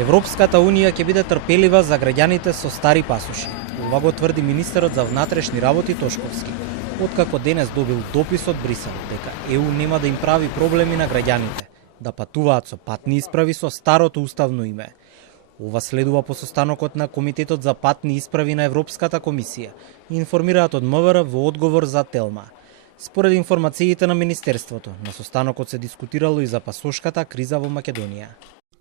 Европската унија ќе биде трпелива за граѓаните со стари пасоши. Ова го тврди министерот за внатрешни работи Тошковски, откако денес добил допис од Брисел дека ЕУ нема да им прави проблеми на граѓаните да патуваат со патни исправи со старото уставно име. Ова следува по состанокот на Комитетот за патни исправи на Европската комисија, информираат од МВР во одговор за Телма. Според информациите на Министерството, на состанокот се дискутирало и за пасошката криза во Македонија.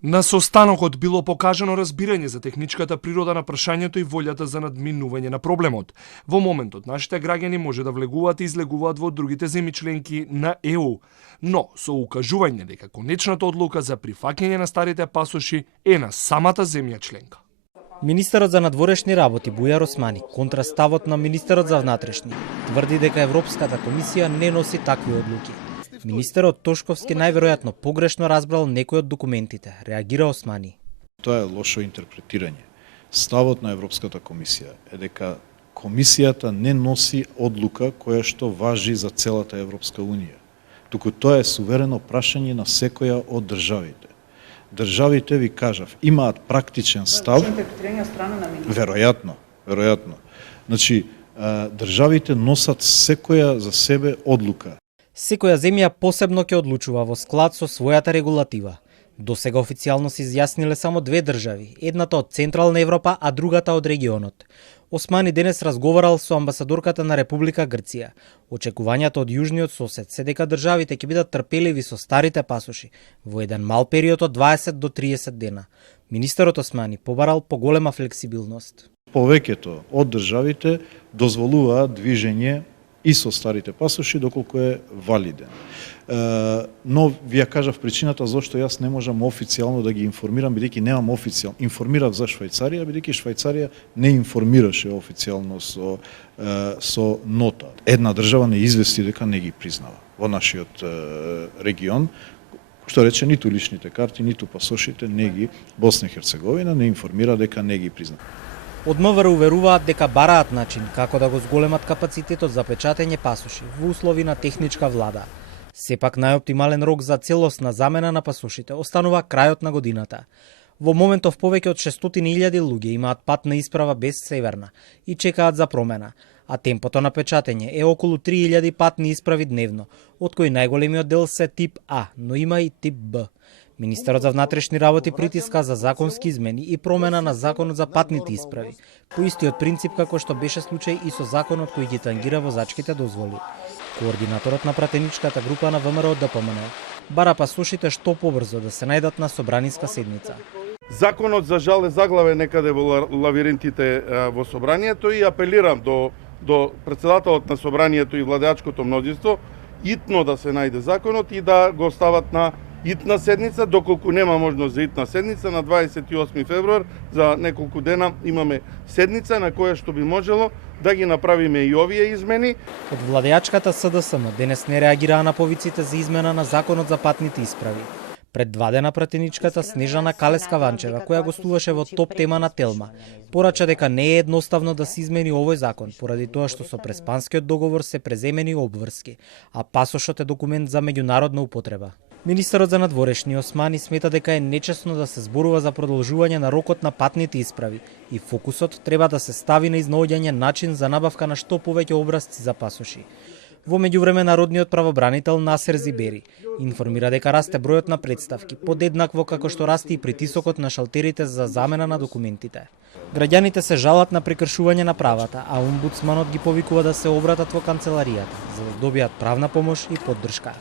На состанокот било покажано разбирање за техничката природа на прашањето и волјата за надминување на проблемот. Во моментот нашите граѓани може да влегуваат и излегуваат во другите земји членки на ЕУ, но со укажување дека конечната одлука за прифаќање на старите пасоши е на самата земја членка. Министерот за надворешни работи Бујар Османи, контра ставот на министерот за внатрешни, тврди дека Европската комисија не носи такви одлуки. Министерот Тошковски најверојатно погрешно разбрал некои од документите, реагира Османи. Тоа е лошо интерпретирање. Ставот на Европската комисија е дека комисијата не носи одлука која што важи за целата Европска унија, туку тоа е суверено прашање на секоја од државите. Државите, ви кажав, имаат практичен став. Веројатно. Значи, државите носат секоја за себе одлука. Секоја земја посебно ќе одлучува во склад со својата регулатива. Досега официјално се изјасниле само две држави, едната од Централна Европа, а другата од регионот. Османи денес разговарал со амбасадорката на Република Грција. Очекувањата од јужниот сосед се дека државите ќе бидат трпеливи со старите пасоши во еден мал период од 20 до 30 дена. Министерот Османи побарал поголема флексибилност. Повеќето од државите дозволуваат движење и со старите пасоши доколку е валиден. Но ви ја кажав причината зашто јас не можам официјално да ги информирам, бидејќи немам официјално. Информирав за Швајцарија, бидејќи Швајцарија не информираше официјално со нота. Една држава не извести дека не ги признава во нашиот регион, што рече ниту личните карти, ниту пасошите не ги, Босна и Херцеговина не информира дека не ги признава. Од МВР уверуваат дека бараат начин како да го зголемат капацитетот за печатење пасоши во услови на техничка влада. Сепак најоптимален рок за целосна замена на пасошите останува крајот на годината. Во моментов повеќе од 600.000 луѓе имаат патна исправа без северна и чекаат за промена, а темпото на печатење е околу 3.000 патни исправи дневно, од кои најголемиот дел се тип А, но има и тип Б. Министерот за внатрешни работи притиска за законски измени и промена на законот за патните исправи, по истиот принцип како што беше случај и со законот кој ги тангира возачките дозволи. Координаторот на пратеничката група на ВМРО ДПМН бара пасошите што побрзо да се најдат на собраниска седница. Законот за жал е заглавен некаде во лавиринтите во собранието и апелирам до председателот на собранието и владеачкото мнозинство итно да се најде законот и да го стават на итна седница, доколку нема можност за итна седница, на 28 февруар за неколку дена имаме седница на која што би можело да ги направиме и овие измени. Од владеачката СДСМ денес не реагираа на повиците за измена на законот за патните исправи. Пред 2 дена пратеничката Снежана Калеска-Ванчева, која гостуваше во топ тема на Телма, порача дека не е едноставно да се измени овој закон, поради тоа што со Преспанскиот договор се преземени обврски, а пасошот е документ за меѓународна употреба. Министерот за надворешни Османи смета дека е нечесно да се зборува за продолжување на рокот на патните исправи и фокусот треба да се стави на изнаоѓање начин за набавка на што повеќе образци за пасоши. Во меѓувреме народниот правобранител Насер Зибери информира дека расте бројот на претставки, подеднакво како што расте и притисокот на шалтерите за замена на документите. Граѓаните се жалат на прекршување на правата, а омбудсманот ги повикува да се обратат во канцеларијата за да добијат правна помош и поддршка.